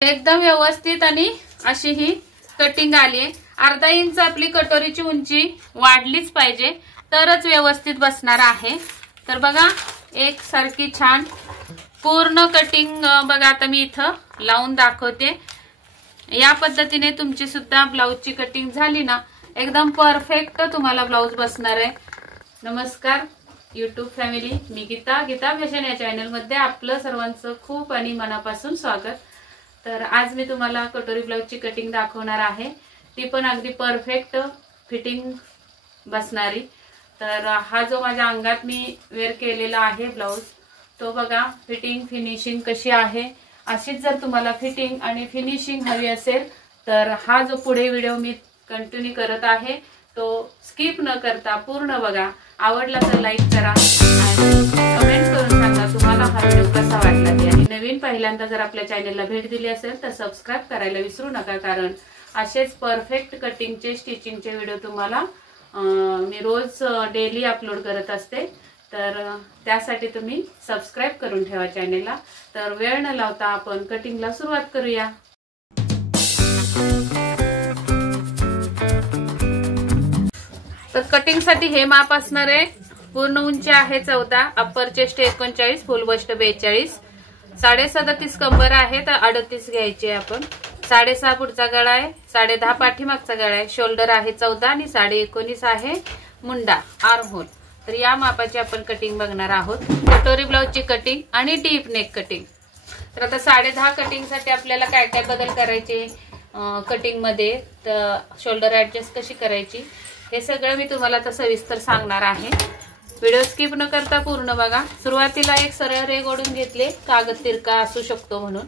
एकदम व्यवस्थित आणि अशी ही कटिंग आली आहे। अर्धा इंच आपली कटोरीची उंची वाढलीच पाहिजे तरच व्यवस्थित बसणार आहे। तर बघा एक सारखी छान पूर्ण कटिंग बघा आता मी इथं लावून दाखवते। या पद्धतीने तुमची सुद्धा ब्लाउजची कटिंग झाली ना एकदम परफेक्ट तुम्हाला ब्लाउज बसणार आहे। नमस्कार YouTube फॅमिली, मी गीता फॅशन या चॅनल मध्ये आपलं सर्वांचं खूप आणि मनापासून स्वागत। तर आज मी तुम्हाला कटोरी ब्लाउजची कटिंग दाखवणार आहे, ती पण अगदी परफेक्ट फिटिंग बसणारी। तर हा जो माझ्या अंगात मी वेअर केलेला आहे ब्लाउज, तो बघा फिटिंग फिनिशिंग कशी आहे। अशीच जर तुम्हाला फिटिंग आणि फिनिशिंग हवी असेल तर हा जो पुढे व्हिडिओ मी कंटिन्यू करत आहे तो स्किप न करता पूर्ण बघा। आवडला तर लाईक करा आणि कमेंट करून सांगा तुम्हाला हा व्हिडिओ कसा वाटला ते। आणि नवीन पहिल्यांदा जर आपल्या चॅनलला भेट दिली असेल तर सबस्क्राइब करायला विसरू नका, कारण असेच परफेक्ट कटिंगचे स्टिचिंगचे व्हिडिओ तुम्हाला मी रोज डेली अपलोड करत असते। तर त्यासाठी तुम्ही सबस्क्राइब करून ठेवा चॅनलला। तर वेळ न लावता आपण कटिंगला सुरुवात करूया। तर कटिंग साठी हे माप असणार आहे। पूर्ण उंची आहे 14, अप्पर चेस्ट 39, फुल बस्ट 42, 37.5 कंबर आहे तर 38 घ्यायची आपण। 6.5 पुढचा गळा आहे, 10.5 पाठीमागचा गळा आहे, शोल्डर आहे 14 आणि 19.5 आहे मुंडा आर्म होल। तर या मापाची आपण कटिंग बघणार आहोत, कटोरी ब्लाउजची कटिंग आणि डीप नेक कटिंग। तर आता 10.5 कटिंग साठी आपल्याला काय काय बदल करायचे कटिंग मध्ये, तर शोल्डर ऍडजस्ट कशी करायची हे सगळं मी तुम्हाला आता सविस्तर सांगणार आहे। व्हिडिओ स्किप न करता पूर्ण बघा। सुरुवातीला एक सरळ रेघ ओढून घेतले, कागद तिरका असू शकतो म्हणून।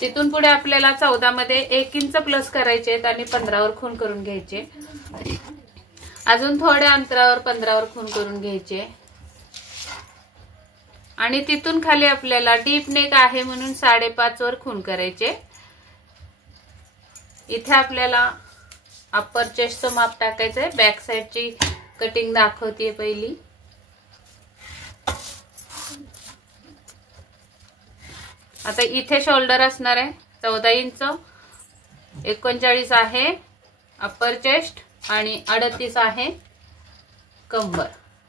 तिथून पुढे आपल्याला 14 मध्ये 1 इंच प्लस करायचे आहेत आणि 15 वर खून करून घ्यायचे। अजून थोड्या अंतरावर 15 वर खून करून घ्यायचे आणि तिथून खाली आपल्याला डीप नेक आहे म्हणून 5.5 वर खून करायचे। इथे आपल्याला अप्पर चेस्टचं माप टाकायचंय। बॅक साइडची कटिंग दाखवते पहिली। आता इथे शोल्डर असणार आहे 14 इंच, 39 आहे अप्पर चेस्ट आणि 38 आहे कंबर।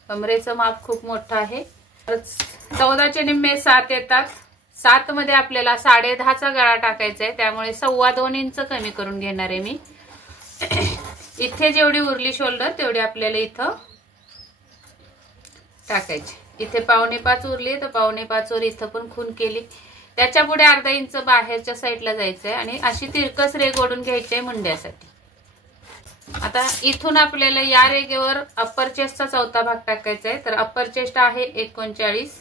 कमरेचं माप खूप मोठं आहे। 14 चे निम्मे 7 येतात। 7 मध्ये आपल्याला 10.5चा गळा टाकायचा आहे, त्यामुळे 2.25 इंच कमी करून घेणार आहे मी। इथे जेवढी उरली शोल्डर तेवढी आपल्याला इथं टाकायची। इथे 4.25 उरली तर 4.25 वर इथं पण खून केली। त्याच्या पुढे अर्धा इंच बाहेरच्या साईडला जायचंय आणि अशी तिरकस रेघ ओढून घ्यायची आहे मुंड्यासाठी। आता इथून आपल्याला या रेघेवर अप्पर चेस्टचा चौथा भाग टाकायचा आहे। तर अप्पर चेस्ट आहे 39,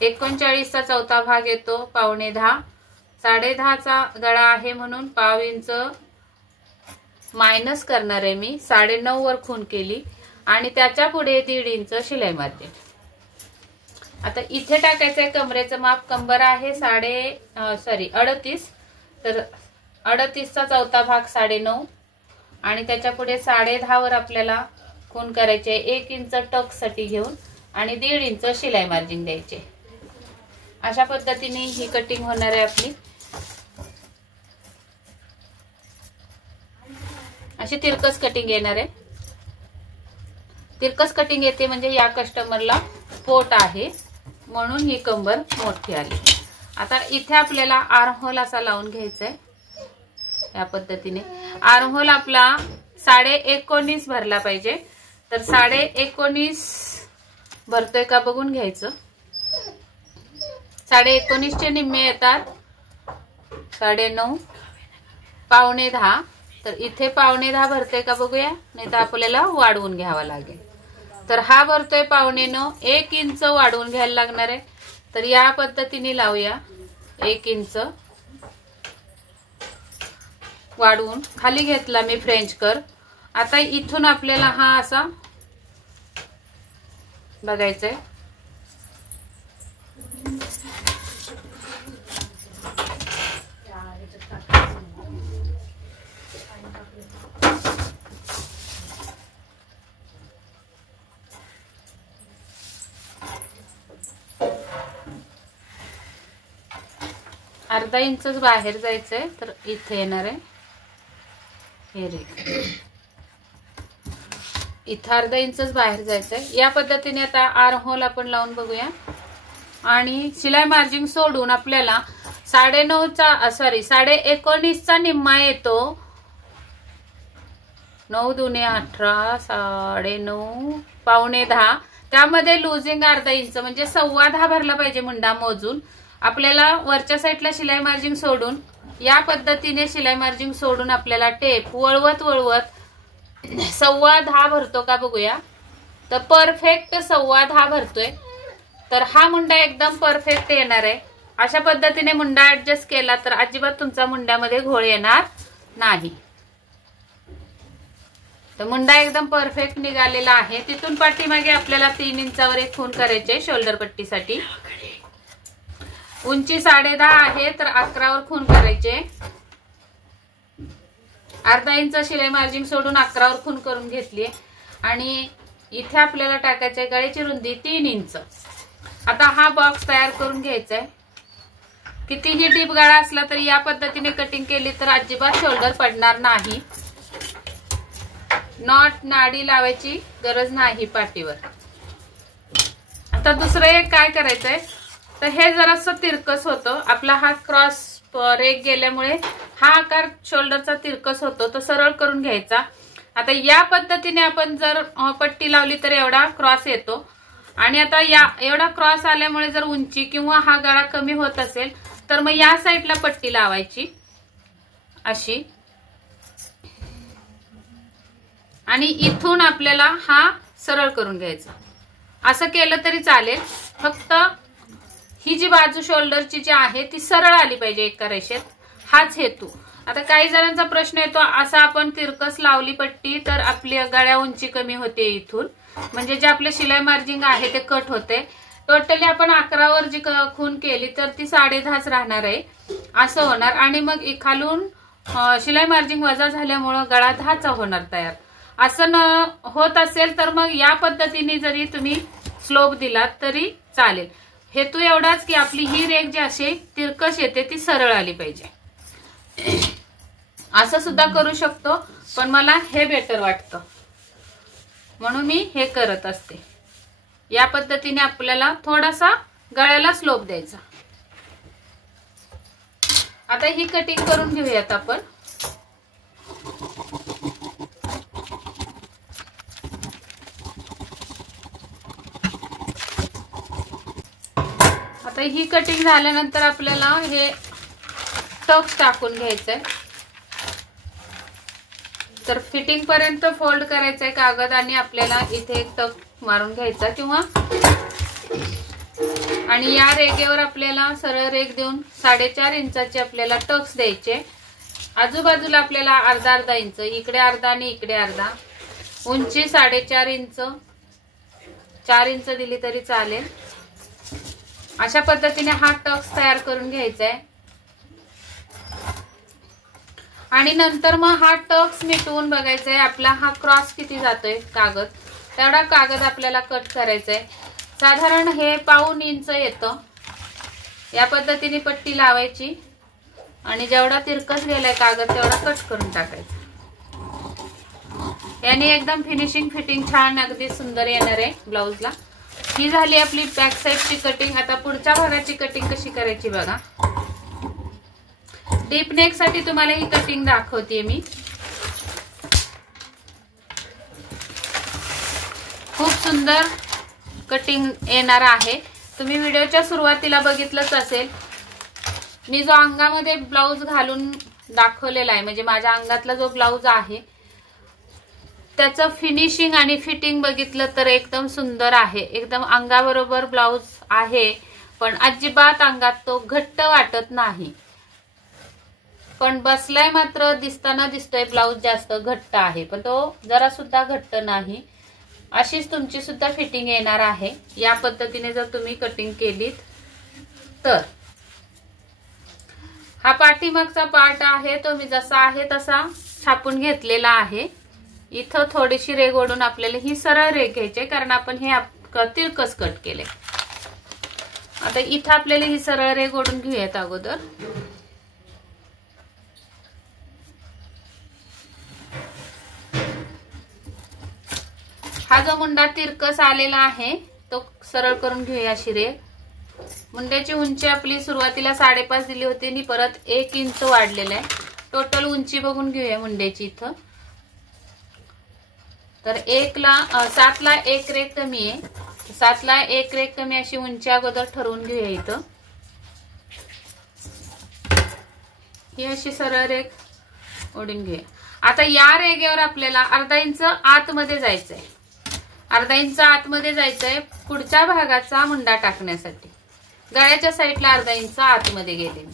39चा चौथा भाग येतो 9.25, 10.5चा गळा आहे म्हणून 1/2 इंच मायनस करणार आहे मी। 9.5 वर खून केली आणि त्याच्या पुढे 1.5 इंच शिलाई मारते। आता इथे टाकायचंय कमरेचं माप। कंबर आहे 38, तर 38चा चौथा भाग 9.5 आणि त्याच्या पुढे 10.5 वर आपल्याला खून करायचे 1 इंच टक साठी घेऊन आणि 1.5 इंच शिलाई मार्जिन द्यायचे। अशा पद्धतीने ही कटिंग होणार आहे आपली। अशी तिरकस कटिंग येणार आहे। तिरकस कटिंग येते म्हणजे या कस्टमरला पोट आहे म्हणून ही कंबर मोठी आली। आता इथे आपल्याला आर्म होल असा लावून घ्यायचा आहे या पद्धतीने। आर्म होल आपला 19.5 भरला पाहिजे। तर 19.5 भरतोय का बघून घ्यायचं। 19.5 चे निम्मे येतात 9.5, 9.25, तर इथे 9.25 भरतोय का बघूया, नाही तर आपल्याला वाढवून घ्यावा लागेल। तर हा भरतोय 9.25, 1 इंच वाढवून घ्यायला लागणार आहे। तर या पद्धतीने लावूया। 1 इंच वाढवून खाली घेतला मी फ्रेंच कर। आता इथून आपल्याला हा असा बघायचंय। अर्धा इंचच बाहेर जायचंय, तर इथे येणार आहे हे रेग, इथं अर्धा इंचच बाहेर जायचंय. या पद्धतीने आता आर्म होल आपण लावून बघूया. आणि शिलाई मार्जिन सोडून आपल्याला 19.5चा निम्मा येतो. 9 दुने 18, 9.5, पावणे 10. त्यामध्ये लुजिंग अर्धा इंच म्हणजे 10.25 भरला पाहिजे मुंडा मोजून. आपल्याला वरच्या साईडला शिलाई मार्जिन सोडून या पद्धतीने शिलाई मार्जिन सोडून आपल्याला टेप वळवत 10.15 भरतो का बघूया. तर परफेक्ट 10.15 भरतोय. तर हा मुंडा एकदम परफेक्ट येणार आहे. अशा पद्धतीने मुंडा ऍडजस्ट केला तर अजिबात तुमचा मुंड्यामध्ये घोळ येणार नाही. तर मुंडा एकदम परफेक्ट निघालेला आहे. तिथून पाठीमागे आपल्याला 3 इंचावर एक खूण करायचे शोल्डर पट्टीसाठी. उंची 10.5 आहे, तर 11 वर खूण करायचे. अर्धा इंच शिलाई मार्जिन सोडून 11 वर खूण करून घेतली. आणि इथे आपल्याला टाकायचे गळ्याची रुंदी 3 इंच. आता हा बॉक्स तयार करून घ्यायचा आहे. कितीही डीप गळा असला तरी या पद्धतीने कटिंग केली तर अजिबात शोल्डर पडणार नाही. नॉट नाडी लावायची गरज नाही पाठीवर. आता दुसरं एक काय करायचंय, तर हे जरासं तिरकस होतं. आपला हा क्रॉस रेग गेल्यामुळे हा आकार शोल्डरचा तिरकस होतो, तो सरळ करून घ्यायचा. आता या पद्धतीने आपण जर पट्टी लावली तर एवढा क्रॉस येतो. आणि आता या एवढा क्रॉस आल्यामुळे जर उंची किंवा हा गळा कमी होत असेल तर मग या साईडला पट्टी लावायची अशी. आणि इथून आपल्याला हा सरळ करून घ्यायचा. असं केलं तरी चालेल, फक्त ही जी बाजू शोल्डरची जी आहे ती सरळ आली पाहिजे एका रेषेत, हाच हेतू. आता काही जणांचा प्रश्न येतो, असा आपण तिरकस लावली पट्टी तर आपली गळ्या उंची कमी होते इथून, म्हणजे जे आपले शिलाई मार्जिन आहे ते कट होते. टोटली आपण 11 वर जी खूण केली तर ती 10.5 राहणार आहे, असं होणार. आणि मग खालून शिलाई मार्जिन वजा झाल्यामुळं गळा 10चा होणार तयार. असं न होत असेल तर मग या पद्धतीने जरी तुम्ही स्लोप दिलात तरी चालेल. हेतू एवढाच की आपली ही रेग जी अशी तिरकस येते ती सरळ आली पाहिजे. असं सुद्धा करू शकतो, पण मला हे बेटर वाटतं म्हणून मी हे करत असते. या पद्धतीने आपल्याला थोडासा गळ्याला स्लोप द्यायचा. आता ही कटिंग करून घेऊयात आपण. आता ही कटिंग झाल्यानंतर आपल्याला हे टक्स टाकून घ्यायचंय. तर फिटिंग पर्यंत फोल्ड करायचंय कागद आणि आपल्याला इथे एक टक मारून घ्यायचा किंवा आणि या रेगेवर आपल्याला सरळ रेग देऊन 4.5 इंचाचे आपल्याला टक्स द्यायचे. आजूबाजूला आपल्याला अर्धा इंच, इकडे अर्धा आणि इकडे अर्धा. उंची 4.5 इंच, 4 इंच दिली तरी चालेल. अशा पद्धतीने हा टक्स तयार करून घ्यायचा आहे. आणि नंतर मग हा टक्स मिटवून बघायचा आहे आपला हा क्रॉस किती जातोय कागद, तेवढा कागद आपल्याला कट करायचा आहे. साधारण हे 1.25 इंच येतं. या पद्धतीने पट्टी लावायची आणि जेवढा तिरकस गेलाय कागद तेवढा कट करून टाकायचा. याने एकदम फिनिशिंग फिटिंग छान अगदी सुंदर येणार आहे ब्लाउजला. ही झाली आपली बॅक साईडची कटिंग. आता पुढच्या भागाची कटिंग कशी करायची बघा. डीप नेक साठी तुम्हाला ही कटिंग दाखवते मी. खूप सुंदर कटिंग येणार आहे. तुम्ही व्हिडिओच्या सुरुवातीला बघितलंच असेल, मी जो अंगामध्ये ब्लाउज घालून दाखवलेला आहे, म्हणजे माझ्या अंगातला जो ब्लाउज आहे त्याचं फिनिशिंग आणि फिटिंग बघितलं तर एकदम सुंदर आहे. एकदम अंगाबरोबर ब्लाउज आहे, पण अजिबात अंगात तो घट्ट वाटत नाही. पण बसलाय मात्र दिसताना दिसतोय ब्लाउज जास्त घट्ट आहे, पण तो जरा सुद्धा घट्ट नाही. अशीच तुमची सुद्धा फिटिंग येणार आहे या पद्धतीने जर तुम्ही कटिंग केलीत तर. हा पाठीमागचा पार्ट आहे तो मी जसा आहे तसा छापून घेतलेला आहे. इथं थोडीशी रेग ओढून आपल्याला ही सरळ रेग घ्यायची कारण आपण हे तिरकस कट केले. आता इथं आपल्याला ही सरळ रेघ ओढून घेऊयात अगोदर. हा जो मुंडा तिरकस आलेला आहे तो सरळ करून घेऊया अशी रेघ. मुंड्याची उंची आपली सुरुवातीला 5.5 दिली होती आणि परत 1 इंच वाढलेलं आहे. टोटल उंची बघून घेऊया मुंड्याची इथं. तर 7 ला 1 रेघ कमी आहे. 7 ला 1 रेघ कमी अशी उंची अगोदर ठरवून घेऊया इथं. ही अशी सरळ रेघ ओढून घेऊया. आता या रेघेवर आपल्याला अर्धा इंच आतमध्ये जायचंय. अर्धा इंच आतमध्ये जायचंय पुढच्या भागाचा मुंडा टाकण्यासाठी. गळ्याच्या साईडला अर्धा इंच आतमध्ये गेले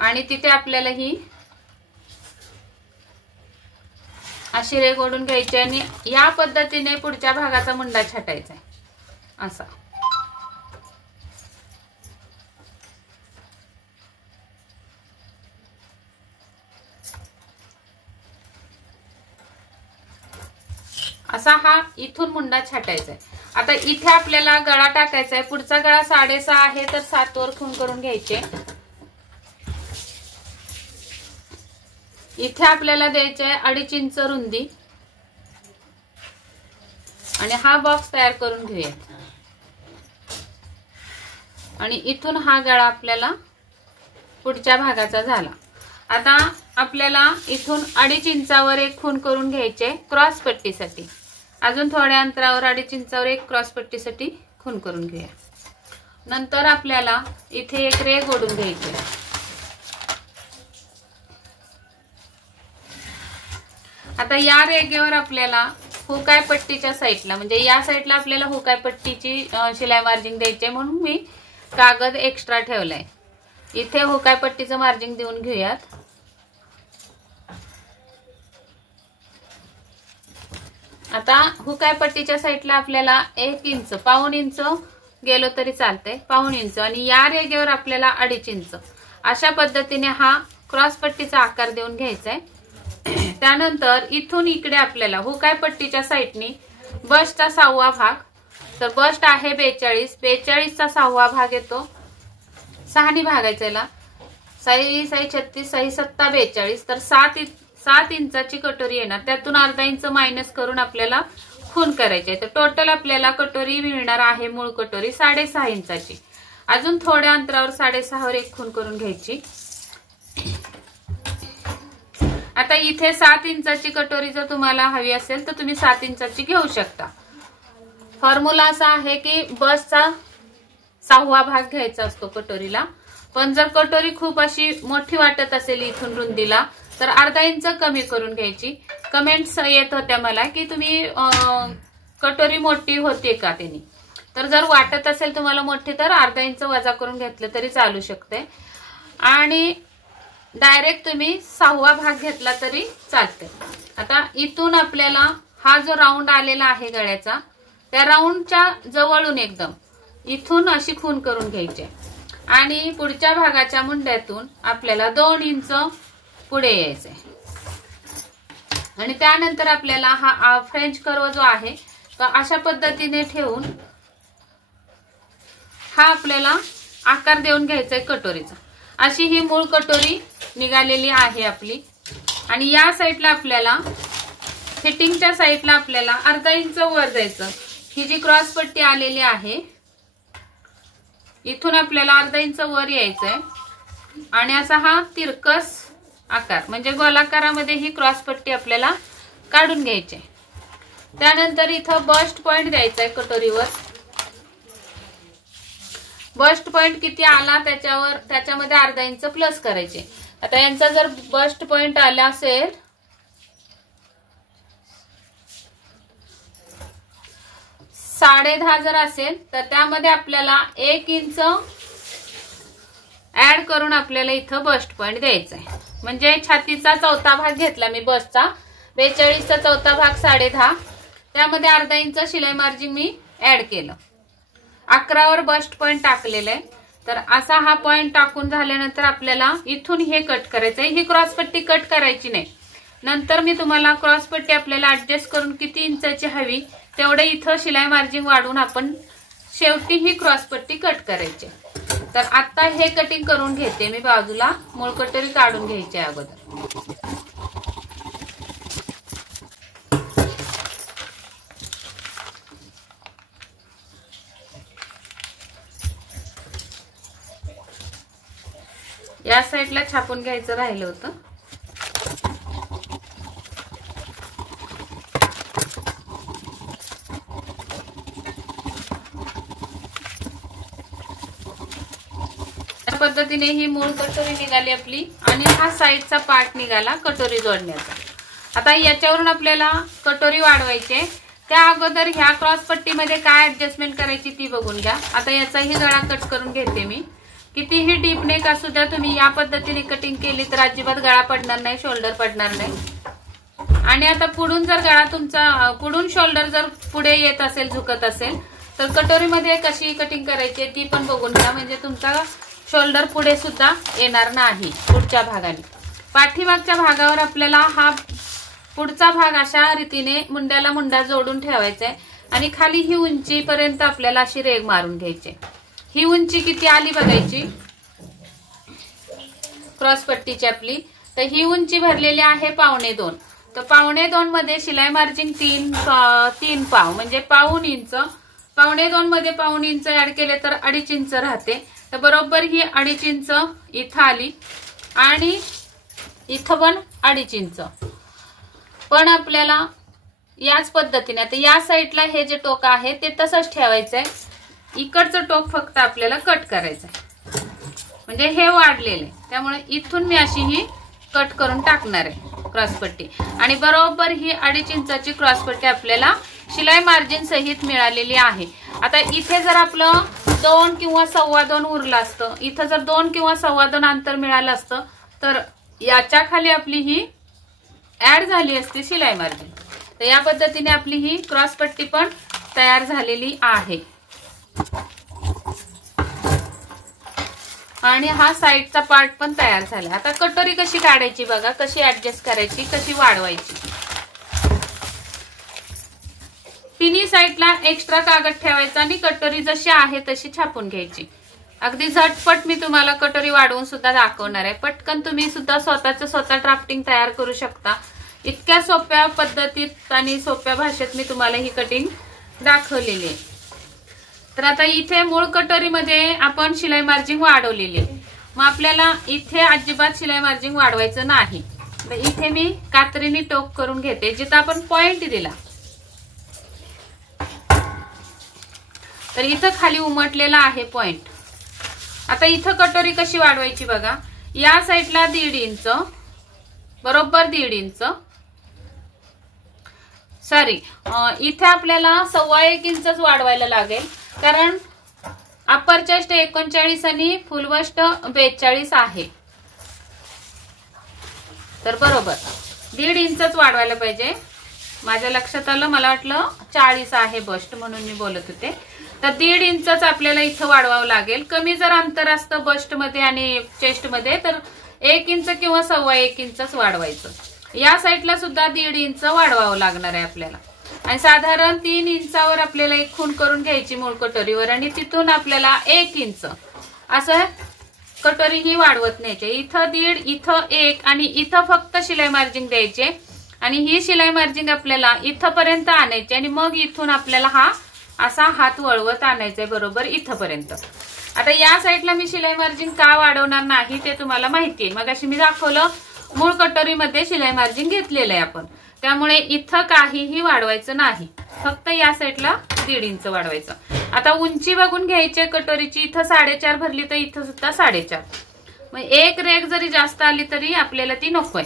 आणि तिथे आपल्याला ही अशी रेघ ओढून घ्यायची आणि या पद्धतीने पुढच्या भागाचा मुंडा छाटायचा आहे असा. असा हा इथून मुंडा छाटायचा आहे. आता इथे आपल्याला गळा टाकायचा आहे. पुढचा गळा 6.5 आहे तर 7 वर खून करून घ्यायचे. इथे आपल्याला द्यायचे आहे 2.5 इंच रुंदी आणि हा बॉक्स तयार करून घेऊया. आणि इथून हा गळा आपल्याला पुढच्या भागाचा झाला. आता आपल्याला इथून 2.5 इंचावर एक खून करून घ्यायचे क्रॉस पट्टीसाठी. अजून थोड्या अंतरावर 2.5 इंचावर एक क्रॉस पट्टीसाठी खून करून घेऊया. नंतर आपल्याला इथे एक रेघ ओढून घ्यायची. आता या रेघेवर आपल्याला हुकाय पट्टीच्या साईडला म्हणजे या साईडला आपल्याला हुकाय पट्टीची शिलाई मार्जिंग द्यायची म्हणून मी कागद एक्स्ट्रा ठेवलाय. इथे हुकाय पट्टीचं मार्जिंग देऊन घेऊयात. आता हुकाय पट्टीच्या साईडला आपल्याला 1 इंच पाऊण इंच गेलो तरी चालतंय. पाऊण इंच आणि या रेघेवर आपल्याला 2.5 इंच अशा पद्धतीने हा क्रॉस पट्टीचा आकार देऊन घ्यायचा आहे. त्यानंतर इथून इकडे आपल्याला हुकाय पट्टीच्या साईडनी बस्टचा 6वा भाग. तर बस्ट आहे 42. 42चा 6वा भाग येतो. 6 भागायचा याला. 6 36 6 7 42 तर 7 इंचाची कटोरी येणार. त्यातून अर्धा इंच मायनस करून आपल्याला खून करायची आहे. तर टोटल आपल्याला कटोरी मिळणार आहे मूळ कटोरी 6.5 इंचाची. अजून थोड्या अंतरावर 6.5 वर एक खून करून घ्यायची. आता इथे 7 इंचाची कटोरी जर तुम्हाला हवी असेल तर तुम्ही 7 इंचाची घेऊ शकता. फॉर्म्युला असा आहे की बसचा 6वा भाग घ्यायचा असतो कटोरीला. पण जर कटोरी खूप अशी मोठी वाटत असेल इथून रुंदीला तर अर्धा इंच कमी करून घ्यायची. कमेंट्स येत होत्या मला की तुम्ही कटोरी मोठी होते का त्यांनी. तर जर वाटत असेल तुम्हाला मोठी तर अर्धा इंच वजा करून घेतलं तरी चालू शकते. आणि डायरेक्ट तुम्ही 6वा भाग घेतला तरी चालते. आता इथून आपल्याला हा जो राऊंड आलेला आहे गळ्याचा त्या राऊंडच्या जवळून एकदम इथून अशी खून करून घ्यायची आणि पुढच्या भागाच्या मुंड्यातून आपल्याला 2 इंच पुढे यायचंय. आणि त्यानंतर आपल्याला हा फ्रेंच कर्व जो आहे तो अशा पद्धतीने ठेवून हा आपल्याला आकार देऊन घ्यायचा आहे कटोरीचा. अशी ही मूळ कटोरी निघालेली आहे आपली. आणि या साईडला आपल्याला फिटिंगच्या साईडला आपल्याला अर्धा इंच वर जायचं. ही जी क्रॉस पट्टी आलेली आहे इथून आपल्याला अर्धा इंच वर यायचंय आणि असा हा तिरकस आकार म्हणजे गोलाकारामध्ये ही क्रॉस पट्टी आपल्याला काढून घ्यायची. त्यानंतर इथं बस्ट पॉइंट द्यायचा आहे कटोरीवर. बस्ट पॉइंट किती आला त्याच्यामध्ये अर्धा इंच प्लस करायचे. आता यांचा जर बस्ट पॉइंट आला असेल 10.5 जर असेल तर त्यामध्ये आपल्याला 1 इंच ऍड करून आपल्याला इथं बस्ट पॉइंट द्यायचा आहे. म्हणजे छातीचा 4था भाग घेतला मी बसचा. 42चा 4था भाग 10.5 त्यामध्ये अर्धा इंच शिलाई मार्जिन मी ऍड केलं. 11 वर बस्ट पॉइंट टाकलेला आहे. तर असा हा पॉइंट टाकून झाल्यानंतर आपल्याला इथून हे कट करायचं आहे. ही क्रॉस पट्टी कट करायची नाही. नंतर मी तुम्हाला क्रॉस पट्टी आपल्याला ऍडजस्ट करून किती इंचाची हवी तेवढे इथं शिलाई मार्जिन वाढवून आपण शेवटी ही क्रॉस पट्टी कट करायची. तर आता हे कटिंग करून घेते मी बाजूला, मूळ कटोरी काढून घ्यायची अगोदर. या साईडला छापून घ्यायचं राहिलं होतं. पद्धतीने ही मूळ कटोरी निघाली आपली आणि हा साईडचा पार्ट निघाला कटोरी जोडण्याचा. आता याच्यावरून आपल्याला कटोरी वाढवायची. त्या अगोदर ह्या क्रॉस पट्टीमध्ये काय ऍडजस्टमेंट करायची ती बघून घ्या. आता याचाही गळा कट करून घेते मी. कितीही डीप नेक असू द्या, तुम्ही या पद्धतीने कटिंग केली तर अजिबात गळा पडणार नाही, शोल्डर पडणार नाही. आणि आता पुढून जर गळा तुमचा पुढून शोल्डर जर पुढे येत असेल, झुकत असेल, तर कटोरीमध्ये कशी कटिंग करायची ती पण बघून घ्या. म्हणजे तुमचा शोल्डर पुढे सुद्धा येणार नाही पुढच्या भागाने. पाठीमागच्या भागावर आपल्याला हा पुढचा भाग अशा रीतीने मुंड्याला मुंडा जोडून ठेवायचा आहे आणि खाली ही उंचीपर्यंत आपल्याला अशी रेघ मारून घ्यायची. ही उंची किती आली बघायची क्रॉस पट्टीची आपली. तर ही उंची भरलेली आहे 2.25. तर 2.25 मध्ये शिलाई मार्जिन 3 पाव म्हणजे पाऊण इंच. 2.25 मध्ये पाऊण इंच ऍड केले तर 2.5 इंच राहते. तर बरोबर ही 2.5 इंच इथं आली आणि इथं पण 2.5 इंच. पण आपल्याला याच पद्धतीने आता या साईडला हे जे टोक आहे ते तसंच ठेवायचंय. इकडचं टोक फक्त आपल्याला कट करायचंय. म्हणजे हे वाढलेलं आहे त्यामुळे इथून मी अशी ही कट करून टाकणार आहे क्रॉसपट्टी. आणि बरोबर ही 2.5 इंचाची क्रॉसपट्टी आपल्याला शिलाई मार्जिन सहित मिळालेली आहे. आता इथे जर आपलं 2 किंवा 2.25 उरलं असतं, इथं जर 2 किंवा 2.25 अंतर मिळालं असतं तर याच्या खाली आपली ही ऍड झाली असती शिलाई मार्जिन. तर या पद्धतीने आपली ही क्रॉसपट्टी पण तयार झालेली आहे. आणि हा साईडचा पार्ट पण तयार झाला. आता कटोरी कशी काढायची बघा, कशी ऍडजस्ट करायची, कशी वाढवायची. तिन्ही साईडला एक्स्ट्रा कागद ठेवायचा आणि कटोरी जशी आहे तशी छापून घ्यायची. अगदी झटपट मी तुम्हाला कटोरी वाढवून सुद्धा दाखवणार आहे. पटकन तुम्ही सुद्धा स्वतः ड्राफ्टिंग तयार करू शकता. इतक्या सोप्या पद्धतीत आणि सोप्या भाषेत मी तुम्हाला ही कटिंग दाखवलेली आहे. तर आता इथे मूळ कटोरीमध्ये आपण शिलाई मार्जिन वाढवलेली आहे. मग आपल्याला इथे अजिबात शिलाई मार्जिन वाढवायचं नाही. तर इथे मी कात्रीने टोक करून घेते जिथं आपण पॉइंट दिला. तर इथं खाली उमटलेला आहे पॉइंट. आता इथं कटोरी कशी वाढवायची बघा. या साईडला 1.5 इंच, बरोबर 1.5 इंच, सॉरी इथे आपल्याला 1.25 इंचच वाढवायला लागेल. कारण अप्पर चेस्ट 39 आणि फुल बस्ट 42 आहे. तर बरोबर 1.5 इंचच वाढवायला पाहिजे. माझ्या लक्षात आलं, मला वाटलं 40 आहे बस्ट म्हणून मी बोलत होते. तर 1.5 इंचच आपल्याला इथं वाढवावं लागेल. कमी जर अंतर असतं बस्ट मध्ये आणि चेस्ट मध्ये तर 1 इंच किंवा 1.25 इंचच वाढवायचं. या साईडला सुद्धा 1.5 इंच वाढवावं लागणार आहे आपल्याला. आणि साधारण 3 इंचावर आपल्याला एक खूण करून घ्यायची मूळ कटोरीवर आणि तिथून आपल्याला 1 इंच असं कटोरी ही वाढवत न्यायची. इथं 1.5, इथं 1 आणि इथं फक्त शिलाई मार्जिन द्यायचे. आणि ही शिलाई मार्जिन आपल्याला इथपर्यंत आणायची आणि मग इथून आपल्याला हा असा हात वळवत आणायचा आहे बरोबर इथपर्यंत. आता या साईडला मी शिलाई मार्जिन का वाढवणार नाही ते तुम्हाला माहिती आहे. मग अशी मी दाखवलं मूळ कटोरीमध्ये शिलाई मार्जिन घेतलेलं आहे आपण. त्यामुळे इथं काहीही वाढवायचं नाही, फक्त या साईडला 1.5 इंच वाढवायचं. आता उंची बघून घ्यायची कटोरीची. इथं 4.5 भरली तर इथं सुद्धा 4.5. मग एक रेघ जरी जास्त आली तरी आपल्याला ती नकोय.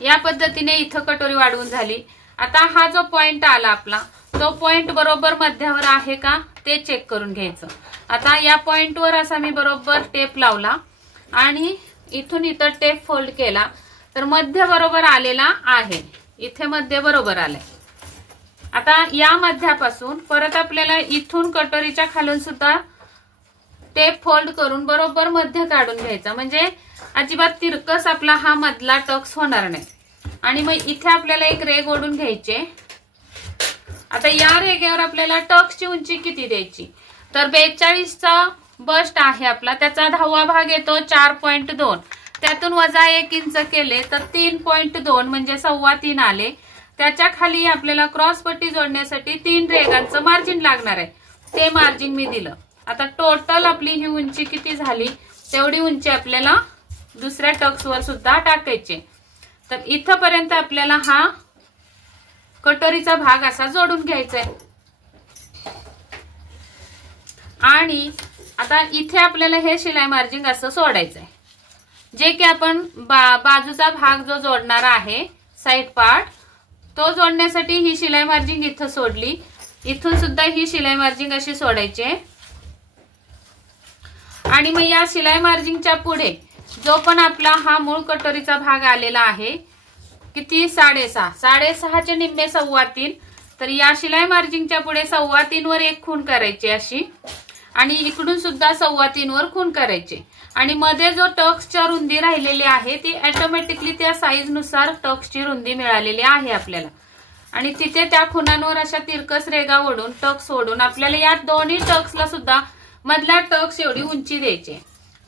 या पद्धतीने इथं कटोरी वाढवून झाली. आता हा जो पॉइंट आला आपला तो पॉइंट बरोबर मध्यावर आहे का ते चेक करून घ्यायचं. आता या पॉइंटवर असा मी बरोबर टेप लावला आणि इथून इथं टेप फोल्ड केला तर मध्य बरोबर आलेला आहे. इथे मध्य बरोबर आलंय. आता या मध्यापासून परत आपल्याला इथून कटोरीच्या खालून सुद्धा टेप फोल्ड करून बरोबर मध्य काढून घ्यायचा. म्हणजे अजिबात तिरकस आपला हा मधला टक्स होणार नाही. आणि मग इथे आपल्याला एक रेघ ओढून घ्यायचे. आता या रेघेवर आपल्याला टक्सची उंची किती द्यायची तर 42चा बस्ट आहे आपला, त्याचा 10वा भाग येतो 4.2, त्यातून वजा 1 इंच केले तर 3.2 म्हणजे 3.25 आले. त्याच्या खाली आपल्याला क्रॉस पट्टी जोडण्यासाठी 3 रेघांचं मार्जिन लागणार आहे, ते मार्जिन मी दिलं. आता टोटल आपली ही उंची किती झाली तेवढी उंची आपल्याला दुसऱ्या टक्सवर सुद्धा टाकायची. तर इथपर्यंत आपल्याला हा कटोरीचा भाग असा जोडून घ्यायचा आहे. आणि आता इथे आपल्याला हे शिलाई मार्जिन असं सोडायचं आहे, जे की आपण बाजूचा भाग जो जोडणार आहे साइड पार्ट, तो जोडण्यासाठी ही शिलाई मार्जिन इथं सोडली. इथून सुद्धा ही शिलाई मार्जिन अशी सोडायची आहे. आणि मग या शिलाई मार्जिनच्या पुढे जो पण आपला हा मूळ कटोरीचा भाग आलेला आहे किती 6.5चे निम्मे 3.25, तर या शिलाई मार्जिनच्या पुढे 3.25 वर एक खूण करायची अशी, आणि इकडून सुद्धा 3.25 वर खूण करायची. आणि मध्ये जो टक्सच्या रुंदी राहिलेली आहे ती ऑटोमॅटिकली त्या साईज नुसार टक्सची रुंदी मिळालेली आहे आपल्याला. आणि तिथे त्या खुणांवर अशा तिरकस रेगा ओढून टक्स ओढून आपल्याला या दोन्ही टक्सला सुद्धा मधल्या टक्स एवढी उंची द्यायची,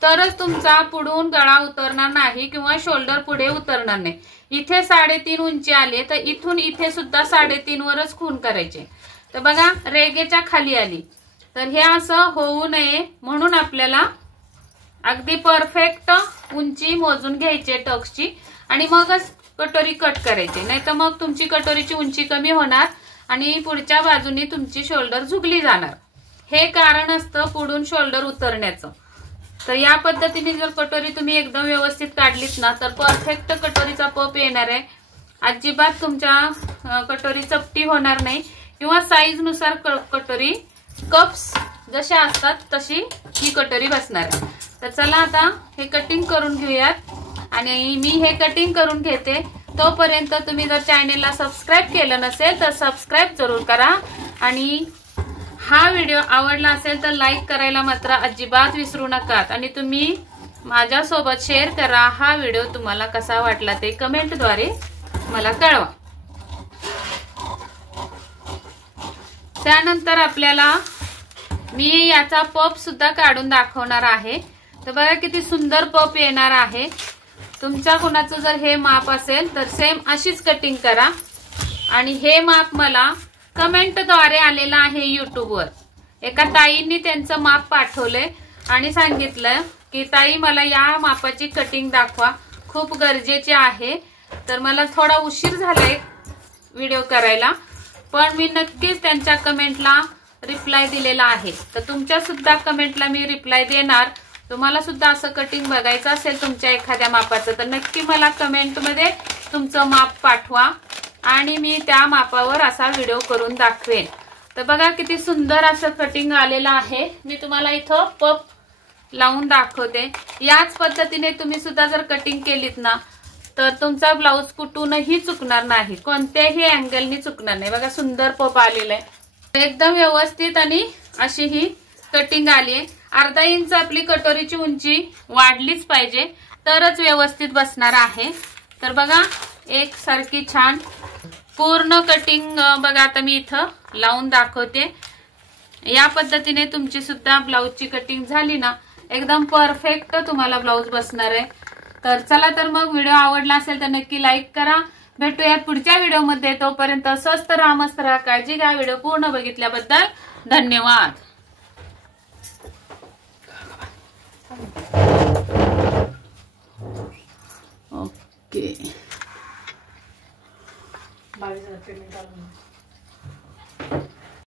तरच तुमचा पुढून गळा उतरणार नाही किंवा शोल्डर पुढे उतरणार नाही. इथे 3.5 उंची आले तर इथून इथे सुद्धा 3.5 वरच खूण करायचे. तर बघा रेगेच्या खाली आली, तर हे असं होऊ नये म्हणून आपल्याला अगदी परफेक्ट उंची मोजून घ्यायची टक्सची आणि मगच कटोरी कट करायची. नाही तर मग तुमची कटोरीची उंची कमी होणार आणि पुढच्या बाजूनी तुमची शोल्डर झुकली जाणार. हे कारण असतं पुढून शोल्डर उतरण्याचं. तर या पद्धतीने जर कटोरी तुम्ही एकदम व्यवस्थित काढलीत ना तर परफेक्ट कटोरीचा पप येणार आहे. अजिबात तुमच्या कटोरी चपटी होणार नाही किंवा साईज नुसार कटोरी कप्स जशा असतात तशी ही कटोरी बसणार आहे. तर चला आता हे कटिंग करून घेऊयात. आणि मी हे कटिंग करून घेते, तोपर्यंत तुम्ही जर चॅनेलला सबस्क्राईब केलं नसेल तर सबस्क्राईब जरूर करा. आणि हा व्हिडिओ आवडला असेल तर लाईक करायला मात्र अजिबात विसरू नका. आणि तुम्ही माझ्यासोबत शेअर करा. हा व्हिडिओ तुम्हाला कसा वाटला ते कमेंटद्वारे मला कळवा. त्यानंतर आपल्याला मी याचा पप सुद्धा काढून दाखवणार आहे. तर बघा किती सुंदर पप येणार आहे. तुमच्या कुणाचं जर हे माप असेल तर सेम अशीच कटिंग करा. आणि हे माप मला कमेंटद्वारे आलेलं आहे युट्यूबवर. एका ताईंनी त्यांचं माप पाठवले आणि सांगितलं की ताई मला या मापाची कटिंग दाखवा, खूप गरजेची आहे. तर मला थोडा उशीर झालाय व्हिडिओ करायला, पण मी नक्कीच त्यांच्या कमेंटला रिप्लाय दिलेला आहे. तर तुमच्या सुद्धा कमेंटला मी रिप्लाय देणार. तुम्हाला सुद्धा असं कटिंग बघायचं असेल तुमच्या एखाद्या मापाचं तर नक्की मला कमेंटमध्ये तुमचं माप पाठवा आणि मी त्या मापावर असा व्हिडिओ करून दाखवेन. तर बघा किती सुंदर असं कटिंग आलेलं आहे. मी तुम्हाला इथं पप लावून दाखवते. याच पद्धतीने तुम्ही सुद्धा जर कटिंग केलीत ना तर तुमचा ब्लाऊज कुठूनही चुकणार नाही, कोणत्याही अँगलनी चुकणार नाही. बघा सुंदर पप आलेलं आहे, एकदम व्यवस्थित आणि अशी ही कटिंग आली आहे. अर्धा इंच आपली कटोरीची उंची वाढलीच पाहिजे तरच व्यवस्थित बसणार आहे. तर बघा एक सारखी छान पूर्ण कटिंग बघा आता मी इथं लावून दाखवते. या पद्धतीने तुमची सुद्धा ब्लाऊजची कटिंग झाली ना एकदम परफेक्ट तुम्हाला ब्लाऊज बसणार आहे. तर चला तर मग व्हिडिओ आवडला असेल तर नक्की लाईक करा. भेटूयात पुढच्या व्हिडिओमध्ये. तोपर्यंत स्वस्त राहा, मस्त राहा, काळजी घ्या. व्हिडिओ पूर्ण बघितल्याबद्दल धन्यवाद. ओके 22 पेमेंट आलं.